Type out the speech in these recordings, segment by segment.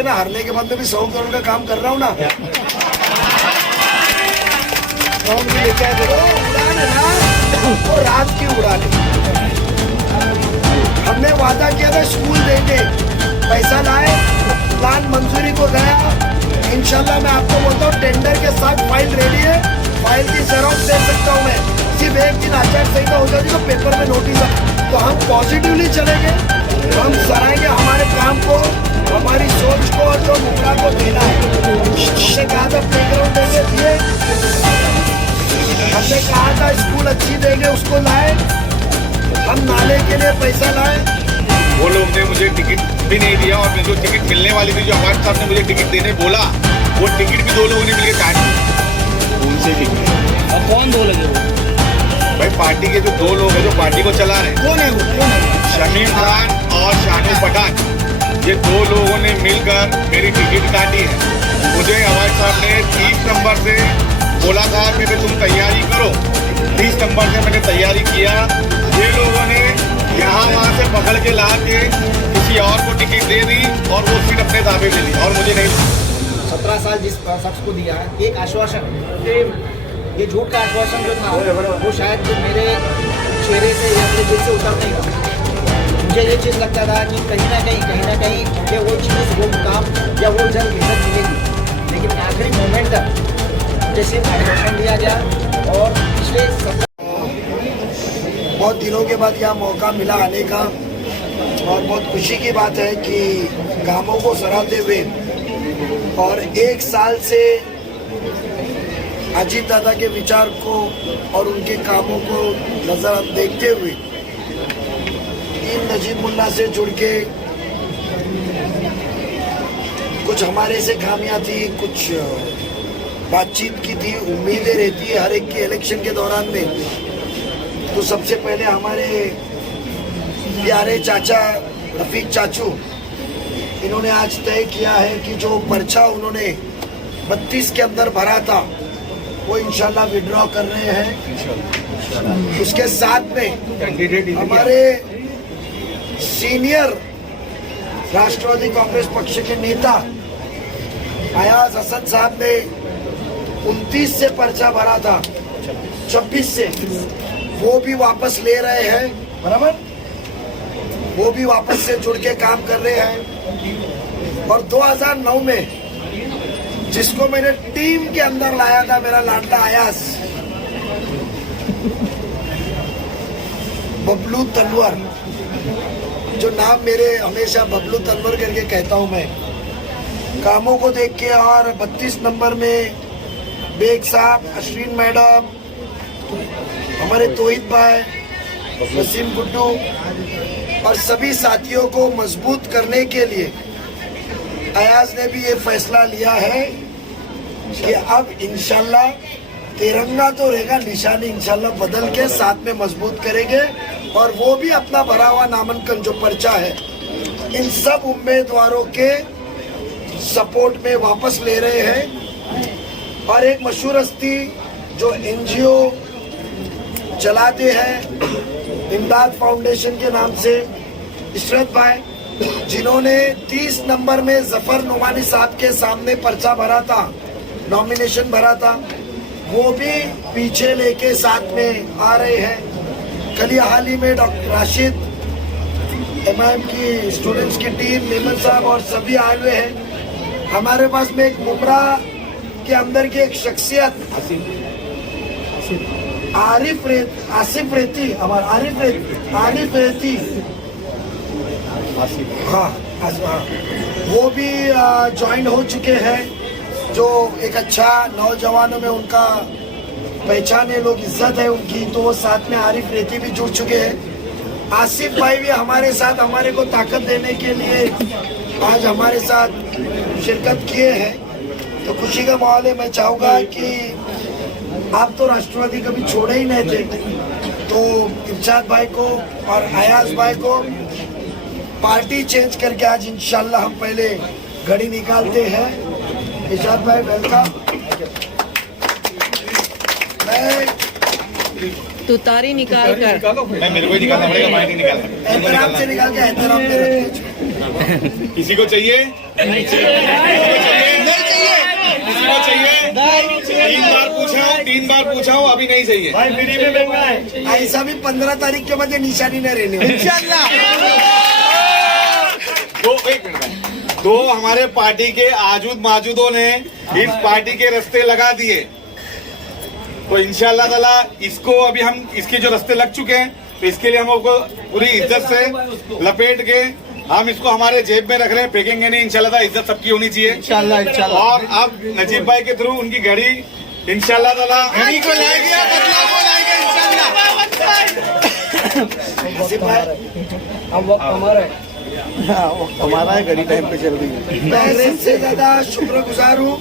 के ना हारने के बाद में भी 100 करोड़ का काम कर रहा हूँ ना। लेके आए देखो उड़ान है ना, वो रात की उड़ान है। हमने वादा किया था स्कूल देंगे, पैसा लाए, प्लान मंजूरी को गया। इंशाल्लाह मैं आपको बोलता हूँ टेंडर के साथ फाइल रेडी है, फाइल की जेरॉक्स दे सकता हूँ मैं। सिर्फ एक दिन आचार संहिता हो जाएगी तो पेपर में नोटिस है। तो हम पॉजिटिवली चलेंगे, हम सराहेंगे हमारे काम को, हमारी सोच को, और जो मुद्रा को देना है। हमने कहा था प्लेग्राउंड देंगे, दिए। हमने कहा था स्कूल अच्छी देंगे, उसको लाए। हम नाले के लिए पैसा लाए। वो लोग ने मुझे टिकट भी नहीं दिया, और मैं जो टिकट मिलने वाली थी, जो अवार्ड साहब ने मुझे टिकट देने बोला, वो टिकट भी 2 लोगों ने मिलकर काट दी उनसे भी। और कौन 2 लगे वो? भाई पार्टी के जो 2 लोग हैं जो पार्टी को चला रहे हैं, कौन है वो? शमीम खान और शानू पठान, ये 2 लोगों ने मिलकर मेरी टिकट काटी है। मुझे अवार्ड साहब ने 30 नंबर से बोला था कि तुम तैयारी करो। 30 नंबर से मैंने तैयारी किया। ये लोगों ने यहाँ वहाँ से पकड़ के ला के किसी और को टिकट दे दी और वो सीट अपने दावे में ली और मुझे नहीं। 17 साल जिस शख्स को दिया, एक आश्वासन, ये झूठ का आश्वासन जो था वो शायद मेरे चेहरे से या मेरे दिल से उतर नहीं रहा। मुझे ये चीज़ लगता था कि कहीं ना कहीं ये वो चीज़, वो मुकाम या वो जल्द इज्जत मिलेगी। लेकिन आखिरी मोमेंट तक जैसे आश्वासन दिया गया और पिछले बहुत दिनों के बाद यहाँ मौका मिला आने का, और बहुत खुशी की बात है कि कामों को सराहते हुए और 1 साल से अजीत दादा के विचार को और उनके कामों को नजर देखते हुए इन नजीब मुन्ना से जुड़ के कुछ हमारे से खामियां थी, कुछ बातचीत की थी, उम्मीदें रहती है हर एक के इलेक्शन के दौरान में। तो सबसे पहले हमारे प्यारे चाचा रफीक चाचू, इन्होंने आज तय किया है कि जो पर्चा उन्होंने 32 के अंदर भरा था वो इंशाल्लाह विड्रॉ कर रहे हैं। उसके साथ में हमारे सीनियर राष्ट्रवादी कांग्रेस पक्ष के नेता अयाज हसन साहब ने 29 से पर्चा भरा था, 26 से, वो भी वापस ले रहे हैं। बराबर, वो भी वापस से जुड़ के काम कर रहे हैं। और 2009 में जिसको मैंने टीम के अंदर लाया था, मेरा लाडला अयाज, बबलू तनवर, जो नाम मेरे हमेशा बबलू तनवर करके कहता हूं मैं, कामों को देख के। और 32 नंबर में बेग साहब, अश्विन मैडम, हमारे तोहिद भाई, वसीम गुड्डू और सभी साथियों को मजबूत करने के लिए अयाज ने भी ये फैसला लिया है कि अब इंशाल्लाह तिरंगा तो रहेगा, निशानी इंशाल्लाह बदल के साथ में मजबूत करेंगे। और वो भी अपना भरा हुआ नामांकन जो पर्चा है इन सब उम्मीदवारों के सपोर्ट में वापस ले रहे हैं। और एक मशहूर हस्ती जो NGO चलाते हैं इमदाद फाउंडेशन के नाम से, इशरत भाई, जिन्होंने 30 नंबर में जफर नुमानी साहब के सामने पर्चा भरा था, नॉमिनेशन भरा था, वो भी पीछे लेके साथ में आ रहे हैं। कल हाल ही में डॉक्टर राशिद, MIM की स्टूडेंट्स की टीम, मेमन साहब और सभी आए हुए हैं। हमारे पास में एक मुमरा के अंदर की एक शख्सियत आसिफ रेती, हमारा आरिफ रेती, हाँ, वो भी ज्वाइन हो चुके हैं, जो एक अच्छा नौजवानों में उनका पहचान है, लोग इज्जत है उनकी, तो वो साथ में आरिफ रेती भी जुड़ चुके हैं। आसिफ भाई भी हमारे साथ, हमारे को ताकत देने के लिए आज हमारे साथ शिरकत किए हैं। तो खुशी का माहौल है। मैं चाहूँगा कि आप तो राष्ट्रवादी कभी छोड़े ही नहीं थे, तो इरशाद भाई को और अयाज भाई को पार्टी चेंज करके आज इंशाल्लाह हम पहले घड़ी निकालते हैं। इरशाद भाई वेलकम। मैं तुतारी निकाल कर, मेरे को ही निकालना पड़ेगा, मैं नहीं निकाल सकता। एहतराम से निकाल के एहतराम पे रखिए। किसी को चाहिए इसको चाहिए 3 बार पूछा हूँ अभी नहीं चाहिए। ऐसा भी 15 तारीख के बाद ये निशानी नहीं रहने वाली। दो हमारे पार्टी के आजूद माजूदों ने इस पार्टी के रास्ते लगा दिए, तो इंशाल्लाह ताला इसको अभी हम इसके जो रास्ते लग चुके हैं तो इसके लिए हम लोग को पूरी इज्जत से लपेट के हम इसको हमारे जेब में रख रहे हैं, फेंकेंगे नहीं। इंशाल्लाह ताला इज्जत सबकी होनी चाहिए इंशाल्लाह। और अब नजीब भाई के थ्रू उनकी घड़ी इंशाल्लाह ताला घड़ी को लाएंगे, बदलाव को लाएंगे इंशाल्लाह। नजीब भाई हम वक्त हमारा है। हमारा है, घड़ी टाइम पे चल रही है। मैं से ज्यादा शुक्रगुजार हूँ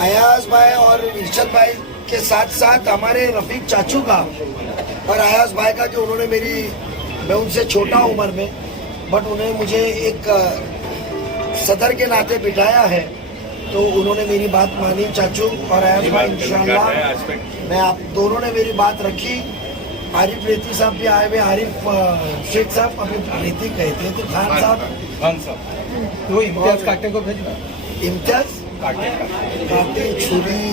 अयाज भाई और इरशाद भाई के साथ साथ हमारे रफीक चाचू का और अयाज भाई का कि उन्होंने मैं उनसे छोटा उम्र में बट उन्हें मुझे एक सदर के नाते बिठाया है, तो उन्होंने मेरी बात मानी चाचू और अयाज भाई। इंशाल्लाह मैं आप दोनों ने मेरी बात रखी। आरिफ रेती साहब भी आए हुए, आरिफ शेख साहब अभी रेती कहते हैं, तो खान साहब वो इम्तियाज काटे को भेज इम्तियाज काटे छुरी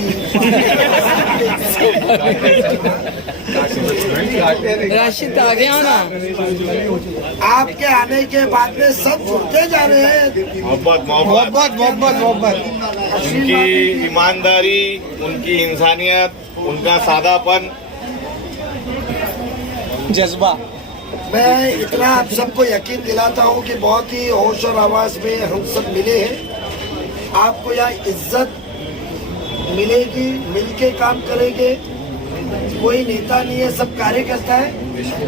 राशिद आ गया ना। आपके आने के बाद में सब जुड़ते जा रहे हैं। मोहब्बत उनकी ईमानदारी, उनकी इंसानियत, उनका सादापन, जज्बा। मैं इतना आप सबको यकीन दिलाता हूँ कि बहुत ही होश और आवाज में हम सब मिले हैं। आपको यहाँ इज्जत मिलेगी, मिलके काम करेंगे। कोई नेता नहीं है, सब कार्यकर्ता है।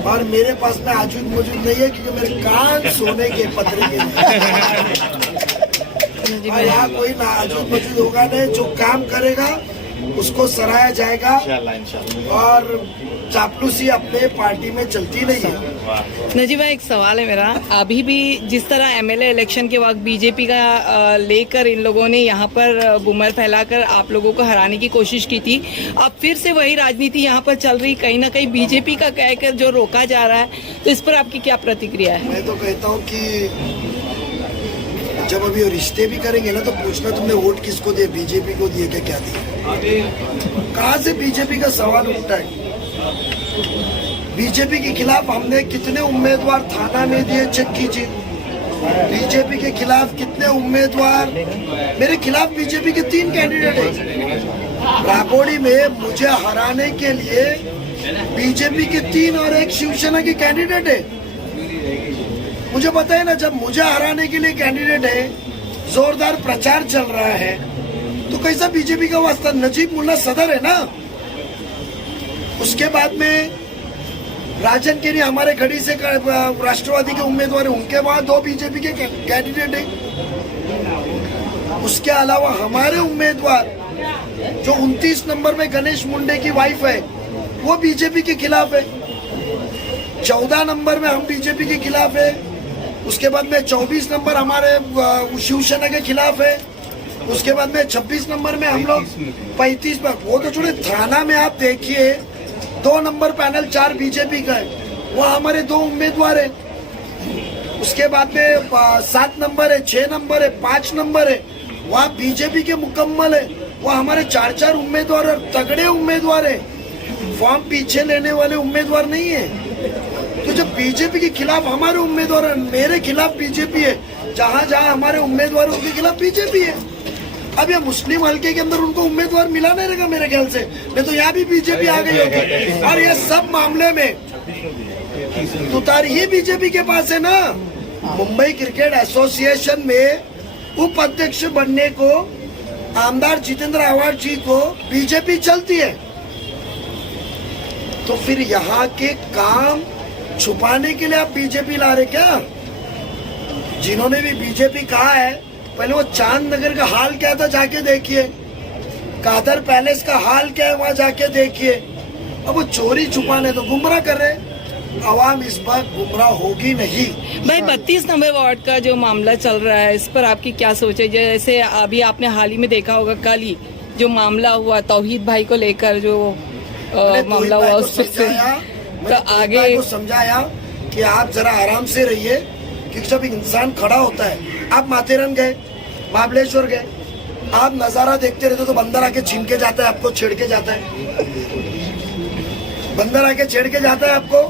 और मेरे पास में आजूद मौजूद नहीं है क्योंकि मेरे कान सोने के पत्रे के और यहाँ कोई ना आजूद मौजूद होगा नहीं। जो काम करेगा उसको सराहा जाएगा और चापलूसी अपने पार्टी में चलती नहीं है। नजीब भाई एक सवाल है मेरा, अभी भी जिस तरह एमएलए इलेक्शन के वक्त बीजेपी का लेकर इन लोगों ने यहाँ पर बुमर फैलाकर आप लोगों को हराने की कोशिश की थी, अब फिर से वही राजनीति यहाँ पर चल रही, कहीं ना कहीं बीजेपी का कहकर जो रोका जा रहा है, तो इस पर आपकी क्या प्रतिक्रिया है? मैं तो कहता हूँ कि जब अभी वो रिश्ते भी करेंगे ना तो पूछना तुमने वोट किसको दिए, बीजेपी को दिए क्या दिए? कहाँ से बीजेपी का सवाल उठता है? बीजेपी के खिलाफ हमने कितने उम्मीदवार थाना में दिए, चेक कीजिए। बीजेपी के खिलाफ कितने उम्मीदवार, मेरे खिलाफ बीजेपी के 3 कैंडिडेट हैं। राबोड़ी में मुझे हराने के लिए बीजेपी के 3 और 1 शिवसेना के कैंडिडेट है। मुझे पता है ना, जब मुझे हराने के लिए कैंडिडेट है, जोरदार प्रचार चल रहा है, तो कैसा बीजेपी का वास्ता? नजीब मुल्ला सदर है ना। उसके बाद में राजन केरी हमारे खड़ी से राष्ट्रवादी के उम्मीदवार है, उनके वहां 2 बीजेपी के कैंडिडेट है। उसके अलावा हमारे उम्मीदवार जो 29 नंबर में गणेश मुंडे की वाइफ है, वो बीजेपी के खिलाफ है। 14 नंबर में हम बीजेपी के खिलाफ है। उसके बाद में 24 नंबर हमारे शिवसेना के खिलाफ है। उसके बाद में 26 नंबर में हम लोग 35 पर, वो तो छोड़े, थाना में आप देखिए 2 नंबर पैनल 4 बीजेपी का है, वो हमारे 2 उम्मीदवार है। उसके बाद में 7 नंबर है, 6 नंबर है, 5 नंबर है, वहाँ बीजेपी के मुकम्मल है, वो हमारे 4 उम्मीदवार और तगड़े उम्मीदवार है। फॉर्म पीछे लेने वाले उम्मीदवार नहीं है। तो जब बीजेपी के खिलाफ हमारे उम्मीदवार है, मेरे खिलाफ बीजेपी है, जहाँ जहाँ हमारे उम्मीदवार उनके खिलाफ बीजेपी है। अब ये मुस्लिम हल्के के अंदर उनको उम्मीदवार मिला नहीं रहेगा मेरे ख्याल से, नहीं तो यहाँ भी बीजेपी आ गई होगी। और ये सब मामले में तुतारी ही बीजेपी के पास है ना। मुंबई क्रिकेट एसोसिएशन में उप अध्यक्ष बनने को आमदार जितेंद्र आव्हाड जी को बीजेपी चलती है, तो फिर यहाँ के काम छुपाने के लिए आप बीजेपी ला रहे क्या? जिन्होंने भी बीजेपी कहा है, पहले वो चांद नगर का हाल क्या था जाके देखिए, कादर पैलेस का हाल क्या है वहां जाके देखिए। अब वो चोरी छुपाने तो गुमराह कर रहे। आवाम इस बार गुमराह होगी नहीं। भाई 32 नंबर वार्ड का जो मामला चल रहा है, इस पर आपकी क्या सोच है? जैसे अभी आपने हाल ही में देखा होगा, कल ही जो मामला हुआ तौहीद भाई को लेकर, जो मामला हुआ उस पर तो आगे को समझाया कि आप जरा आराम से रहिए, क्योंकि जब इंसान खड़ा होता है, आप माथेरन गए, महाबलेश्वर गए, आप नजारा देखते रहते तो बंदर आके छीन के जाता है आपको, छेड़ के जाता है, बंदर आके छेड़ के जाता है आपको।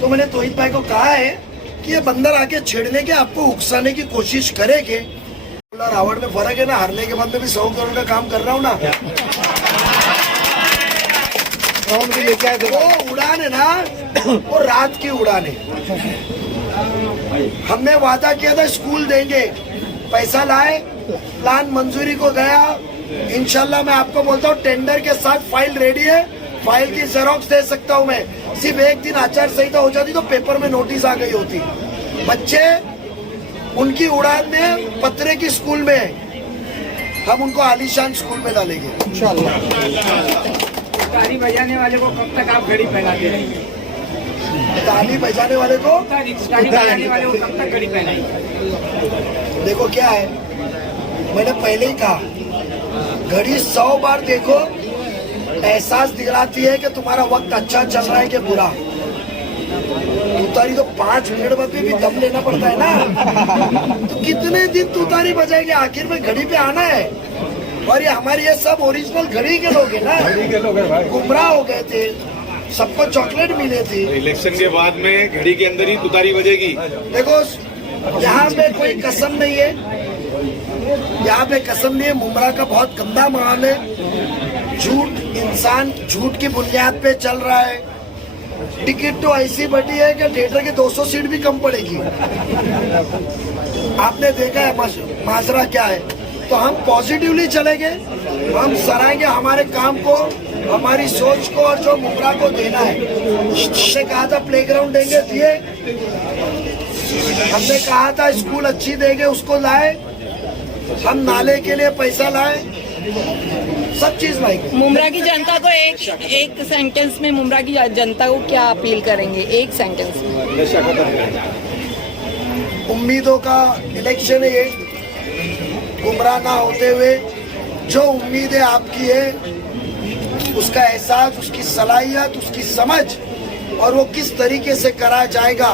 तो मैंने तोहिद भाई को कहा है कि ये बंदर आके छेड़ने के, आपको उकसाने की कोशिश करेंगे। रावण में फर्क है ना, हारने के बाद में भी 100 करोड़ का काम कर रहा हूँ ना। भी लेके आए थे। वो उड़ान है ना, वो रात की उड़ान है। हमने वादा किया था स्कूल देंगे, पैसा लाए, प्लान मंजूरी को गया। इंशाल्लाह मैं आपको बोलता हूँ टेंडर के साथ फाइल रेडी है, फाइल की जेरोक्स दे सकता हूँ मैं। सिर्फ एक दिन आचार संहिता हो जाती तो पेपर में नोटिस आ गई होती। बच्चे उनकी उड़ान में पतरे की स्कूल में है, हम उनको आलीशान स्कूल में डालेंगे इंशाल्लाह। ताली बजाने वाले को कब तक आप घड़ी पहनाते रहेंगे? ताली बजाने वाले को, ताली बजाने वाले को कब तक घड़ी पहनाएंगे? देखो क्या है, मैंने पहले ही कहा, घड़ी 100 बार देखो, एहसास दिलाती है कि तुम्हारा वक्त अच्छा चल रहा है कि बुरा। तुतारी तो 5 मिनट बाद भी दम लेना पड़ता है ना। तो कितने दिन तुतारी बजाएंगे, आखिर में घड़ी पे आना है। और ये हमारी ये सब ओरिजिनल घड़ी के लोग हैं ना, गुमराह हो गए थे, सबको चॉकलेट मिले थे। इलेक्शन के बाद में घड़ी के अंदर ही तुतारी बजेगी। देखो यहाँ पे कोई कसम नहीं है, यहाँ पे कसम नहीं है। मुमरा का बहुत गंदा माहौल है, झूठ, इंसान झूठ की बुनियाद पे चल रहा है। टिकट तो ऐसी बढ़ी है कि थिएटर की 200 सीट भी कम पड़ेगी। आपने देखा है माजरा क्या है। तो हम पॉजिटिवली चलेंगे, हम सराहेंगे हमारे काम को, हमारी सोच को, और जो मुमरा को देना है। हमने कहा था प्लेग्राउंड देंगे, दिए। हमने कहा था स्कूल अच्छी देंगे, उसको लाए। हम नाले के लिए पैसा लाए, सब चीज लाएंगे। मुमरा की जनता को एक सेंटेंस में मुमरा की जनता को क्या अपील करेंगे, एक सेंटेंस में? उम्मीदों का इलेक्शन है ये, गुमराह ना होते हुए जो उम्मीदें आपकी है, उसका एहसास, उसकी सलाहियत, उसकी समझ, और वो किस तरीके से करा जाएगा,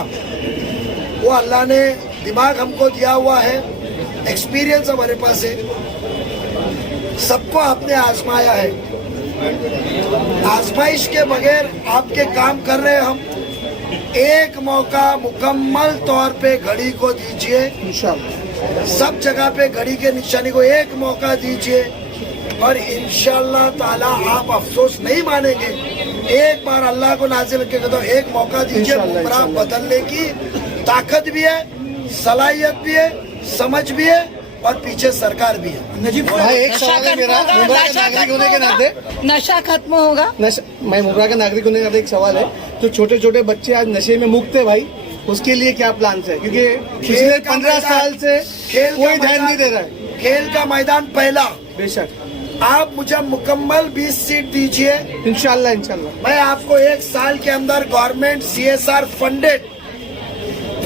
वो अल्लाह ने दिमाग हमको दिया हुआ है, एक्सपीरियंस हमारे पास है, सबको आपने आजमाया है। आजमाइश के बगैर आपके काम कर रहे हैं हम। एक मौका मुकम्मल तौर पे घड़ी को दीजिए, इंशाल्लाह सब जगह पे घड़ी के निशानी को एक मौका दीजिए, और इंशाल्लाह ताला आप अफसोस नहीं मानेंगे। एक बार अल्लाह को नाज़िल करके कहता हूं, एक मौका दीजिए। गुमराह बदलने की ताकत भी है, सलाहियत भी है, समझ भी है, और पीछे सरकार भी है। नजीब भाई, एक सवाल है मेरा, मुमरा के नागरिक होने के नाते, नशा खत्म होगा? मैं मुमरा का नागरिक होने के नाते एक सवाल है, जो छोटे छोटे बच्चे आज नशे में मुक्त है भाई, उसके लिए क्या प्लान है? क्योंकि पिछले 15 साल से कोई ध्यान नहीं दे रहा है। खेल का मैदान पहला, बेशक आप मुझे मुकम्मल 20 सीट दीजिए, इंशाल्लाह इंशाल्लाह। मैं आपको 1 साल के अंदर गवर्नमेंट CSR फंडेड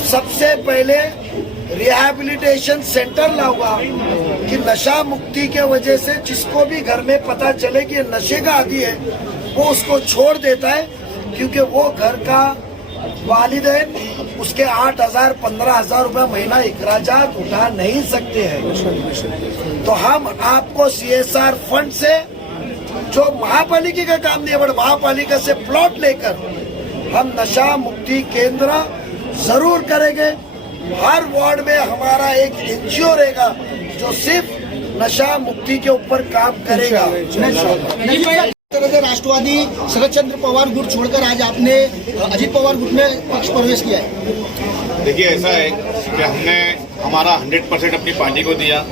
सबसे पहले रिहैबिलिटेशन सेंटर लाऊंगा, कि नशा मुक्ति के वजह से जिसको भी घर में पता चले कि नशे का आदी है, वो उसको छोड़ देता है, क्योंकि वो घर का वालिदैन उसके 8,000 15,000 रुपए महीना इखराजात उठा नहीं सकते हैं। तो हम आपको CSR फंड से, जो महापालिका का काम नहीं है, बट महापालिका से प्लॉट लेकर हम नशा मुक्ति केंद्र जरूर करेंगे। हर वार्ड में हमारा एक NGO रहेगा जो सिर्फ नशा मुक्ति के ऊपर काम करेगा। राष्ट्रवादी शरद चंद्र पवार गुट छोड़कर आज आपने अजित पवार गुट में पक्ष प्रवेश किया है। देखिए, ऐसा है कि हमने हमारा 100% अपनी पार्टी को दिया।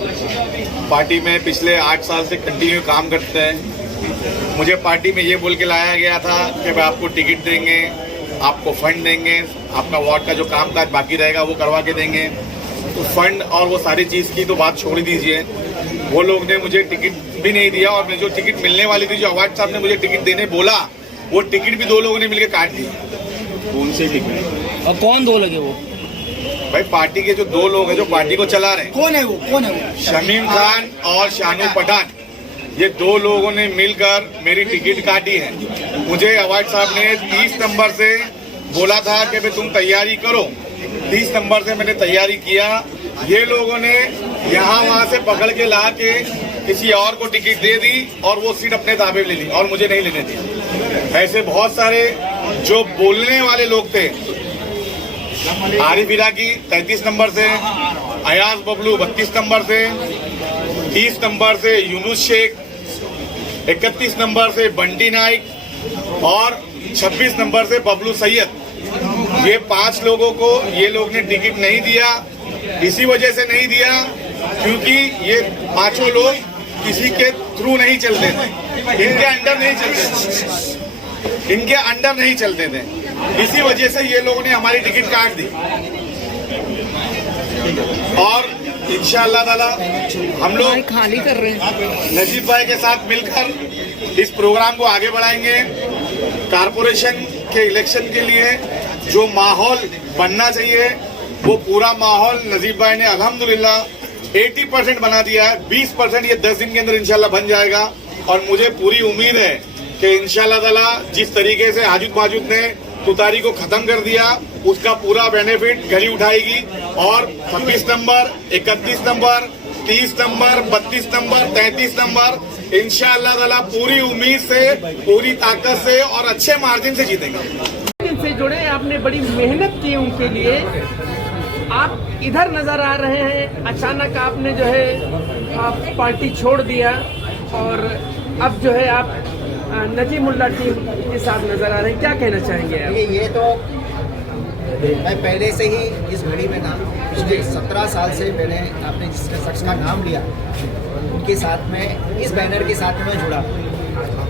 पार्टी में पिछले 8 साल से कंटिन्यू काम करते हैं। मुझे पार्टी में ये बोल के लाया गया था कि भाई आपको टिकट देंगे, आपको फंड देंगे, आपका वार्ड का जो काम काज बाकी रहेगा वो करवा के देंगे। तो फंड और वो सारी चीज़ की तो बात छोड़ दीजिए, वो लोग ने मुझे टिकट भी नहीं दिया, और मैं जो टिकट मिलने वाली थी, जो अवार्ड साहब ने मुझे टिकट देने बोला, वो टिकट भी 2 लोगों ने मिलकर काट दी। कौन से टिकट? और कौन 2 लगे वो? भाई पार्टी के जो 2 लोग हैं जो पार्टी को चला रहे हैं। कौन है वो? शमीम खान और शानू पठान, ये 2 लोगों ने मिलकर मेरी टिकट काटी है। मुझे अवार्ड साहब ने 30 नंबर से बोला था कि भाई तुम तैयारी करो, 30 नंबर से मैंने तैयारी किया। ये लोगों ने यहाँ वहाँ से पकड़ के ला के किसी और को टिकट दे दी और वो सीट अपने ताबे ले ली और मुझे नहीं लेने दी। ऐसे बहुत सारे जो बोलने वाले लोग थे, आरिफ इराकी 33 नंबर से, अयाज बबलू 32 नंबर से, 30 नंबर से यूनुस शेख, 31 नंबर से बंटी नाइक और 26 नंबर से बबलू सैयद। ये 5 लोगों को ये लोग ने टिकट नहीं दिया। इसी वजह से नहीं दिया क्योंकि ये 5 लोग किसी के थ्रू नहीं चलते थे, इनके अंडर नहीं चलते थे। इसी वजह से ये लोगों ने हमारी टिकट काट दी और इंशाअल्लाह ताला हम लोग खाली कर रहे हैं। नजीब भाई के साथ मिलकर इस प्रोग्राम को आगे बढ़ाएंगे। कारपोरेशन के इलेक्शन के लिए जो माहौल बनना चाहिए वो पूरा माहौल नजीब भाई ने अल्हम्दुलिल्लाह 80% बना दिया है। 20% ये 10 दिन के अंदर इंशाल्लाह बन जाएगा और मुझे पूरी उम्मीद है कि इंशाल्लाह ताला जिस तरीके से हाजुद माजुद ने तुतारी को खत्म कर दिया उसका पूरा बेनिफिट घड़ी उठाएगी और 26 number, 31 number, 30 number, 32 number, 33 number इंशाअल्लाह ताला पूरी उम्मीद से, पूरी ताकत से और अच्छे मार्जिन से जीतेगा। से जुड़े आपने बड़ी मेहनत की उनके लिए, आप इधर नजर आ रहे हैं, अचानक आपने जो है आप पार्टी छोड़ दिया और अब जो है आप नजीमुल्लाह टीम के साथ नजर आ रहे हैं, क्या कहना चाहेंगे आप? ये तो मैं पहले से ही इस घड़ी में था। पिछले 17 साल से मैंने आपने जिस शख्स का नाम लिया उनके साथ में, इस बैनर के साथ में जुड़ा।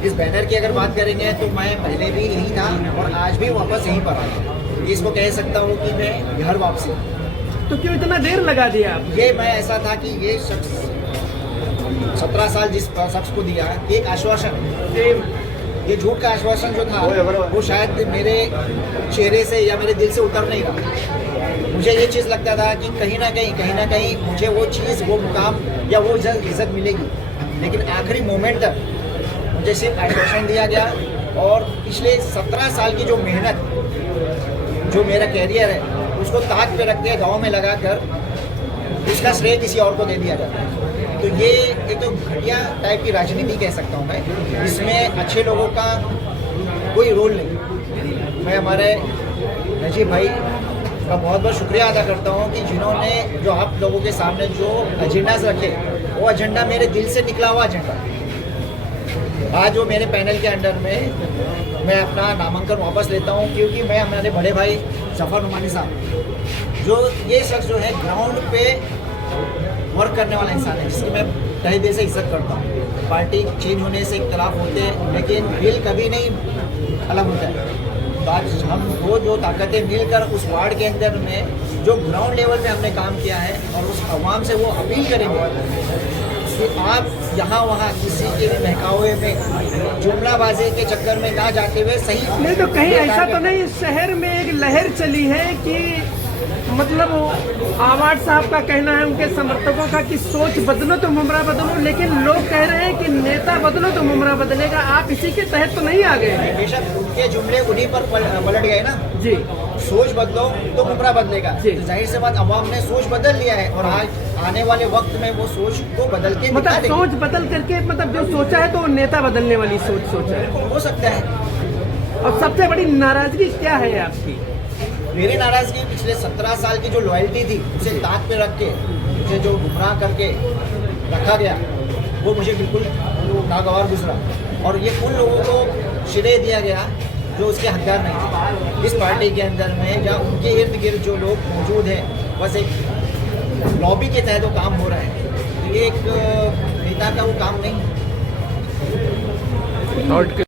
इस बैनर की अगर बात करेंगे तो मैं पहले भी यही था और आज भी वापस यहीं पर आया। इसको कह सकता हूँ कि मैं घर वापसी। तो क्यों इतना देर लगा दिया आप? ये मैं ऐसा था कि ये शख्स 17 साल जिस शख्स को दिया एक आश्वासन, ये झूठ का आश्वासन जो था वो शायद मेरे चेहरे से या मेरे दिल से उतर नहीं रहा। मुझे ये चीज़ लगता था कि कहीं ना कहीं मुझे वो चीज़, वो मुकाम या वो इज्जत मिलेगी, लेकिन आखिरी मोमेंट तक मुझे सिर्फ आश्वासन दिया गया और पिछले 17 साल की जो मेहनत, जो मेरा कैरियर है उसको ताक पे रख के गाँव में लगा कर उसका श्रेय किसी और को दे दिया जाता है। तो ये एक तो घटिया टाइप की राजनीति कह सकता हूँ मैं, इसमें अच्छे लोगों का कोई रोल नहीं। मैं हमारे नजीब भाई का बहुत बहुत शुक्रिया अदा करता हूँ कि जिन्होंने जो आप लोगों के सामने जो एजेंडाज रखे वो एजेंडा मेरे दिल से निकला हुआ एजेंडा। आज वो मेरे पैनल के अंडर में मैं अपना नामांकन वापस लेता हूँ क्योंकि मैं हमारे बड़े भाई जफर नुमानी साहब, जो ये शख्स जो है ग्राउंड पे वर्क करने वाला इंसान है, जिसकी मैं तहे दिल से इज्जत करता हूँ। पार्टी चेंज होने से इख्तलाफ होते हैं लेकिन दिल कभी नहीं अलग होता है। तो आज हम दो जो ताकतें मिलकर उस वार्ड के अंदर में जो ग्राउंड लेवल पे हमने काम किया है और उस आवाम से वो अपील करेंगे कि आप यहाँ वहाँ किसी के भी बहकावे में, जुमलाबाजी के चक्कर में ना जाते हुए सही। नहीं तो कहीं ऐसा तो नहीं शहर में एक लहर चली है कि मतलब आवाज साहब का कहना है, उनके समर्थकों का, कि सोच बदलो तो मुमरा बदलो, लेकिन लोग कह रहे हैं कि नेता बदलो तो मुमरा बदलेगा। आप इसी के तहत तो नहीं आ गए? बेशक उनके जुमले उन्हीं पर पलट गए ना जी। सोच बदलो तो मुमरा बदलेगा, जी। तो जाहिर सी बात अवाम ने सोच बदल लिया है और आज आने वाले वक्त में वो सोच को बदल के मतलब सोच बदल करके, मतलब जो सोचा है तो नेता बदलने वाली सोचा है, हो सकता है। और सबसे बड़ी नाराजगी क्या है आपकी? मेरी नाराजगी पिछले 17 साल की जो लॉयल्टी थी उसे ताक पे रख के मुझे जो गुमराह करके रखा गया वो मुझे बिल्कुल नागवार गुजरा और ये उन लोगों को श्रेय दिया गया जो उसके हकदार नहीं। इस पार्टी के अंदर में जहाँ उनके इर्द गिर्द जो लोग मौजूद हैं बस एक लॉबी के तहत वो काम हो रहा है, ये एक नेता का वो काम नहीं है।